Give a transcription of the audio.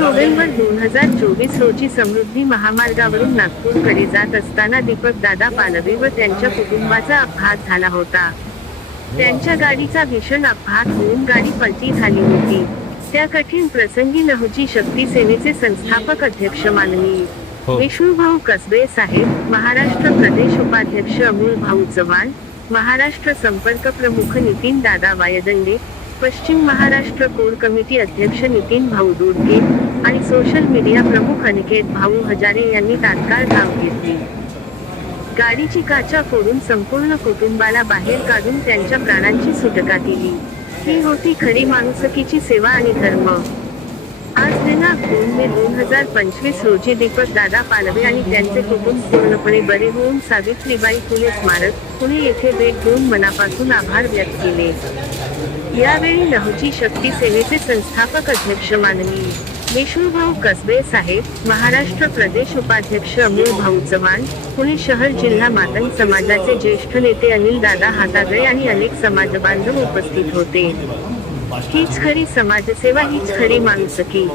November दोन हजार चोवीस रोजी समृद्धी महामार्गावरून नागपूरकडे जात असताना दीपक दादा पालवे व त्यांच्या कुटुंबाचा अपघात झाला होता. त्यांच्या गाडीचा भीषण अपघात होऊन गाडी पलटी झाली होती. त्या कठीण प्रसंगी लहुजी शक्ती सेनेचे संस्थापक अध्यक्ष माननीय हो. विष्णुभाऊ कसबे साहेब महाराष्ट्र प्रदेश उपाध्यक्ष अमोल भाऊ चव्हाण महाराष्ट्र संपर्क प्रमुख नितीन दादा वायदंडे पश्चिम महाराष्ट्र कोर कमिटी अध्यक्ष नितीन भाऊ दोडके आणि सोशल मीडिया प्रमुख अनिकेत भाऊ हजारे यांनी तात्काळ धाव घेतली. गाडीची काचा फोडून संपूर्ण कुटुंबाला बाहेर काढून त्यांच्या प्राणांची सुटका केली. ही होती खरी माणुसकीची सेवा आणि धर्म. आज दिनांक दोन मे दोन हजार पंचवीस रोजी दीपक दादा पालवे आणि त्यांचे कुटुंब पूर्णपणे बरे होऊन सावित्रीबाई फुले स्मारक पुणे येथे भेट देऊन मनापासून आभार व्यक्त केले. यावेळी लहुची शक्ती सेनेचे संस्थापक अध्यक्ष माननीय विष्णुभाऊ कसबे साहेब महाराष्ट्र प्रदेश उपाध्यक्ष अमोल भाऊ चव्हाण पुणे शहर जिल्हा मातंग समाजाचे ज्येष्ठ नेते अनिल दादा हातागळे आणि अनेक समाजबांधव उपस्थित होते. हीच खरी समाजसेवा हीच खरी माणुसकी.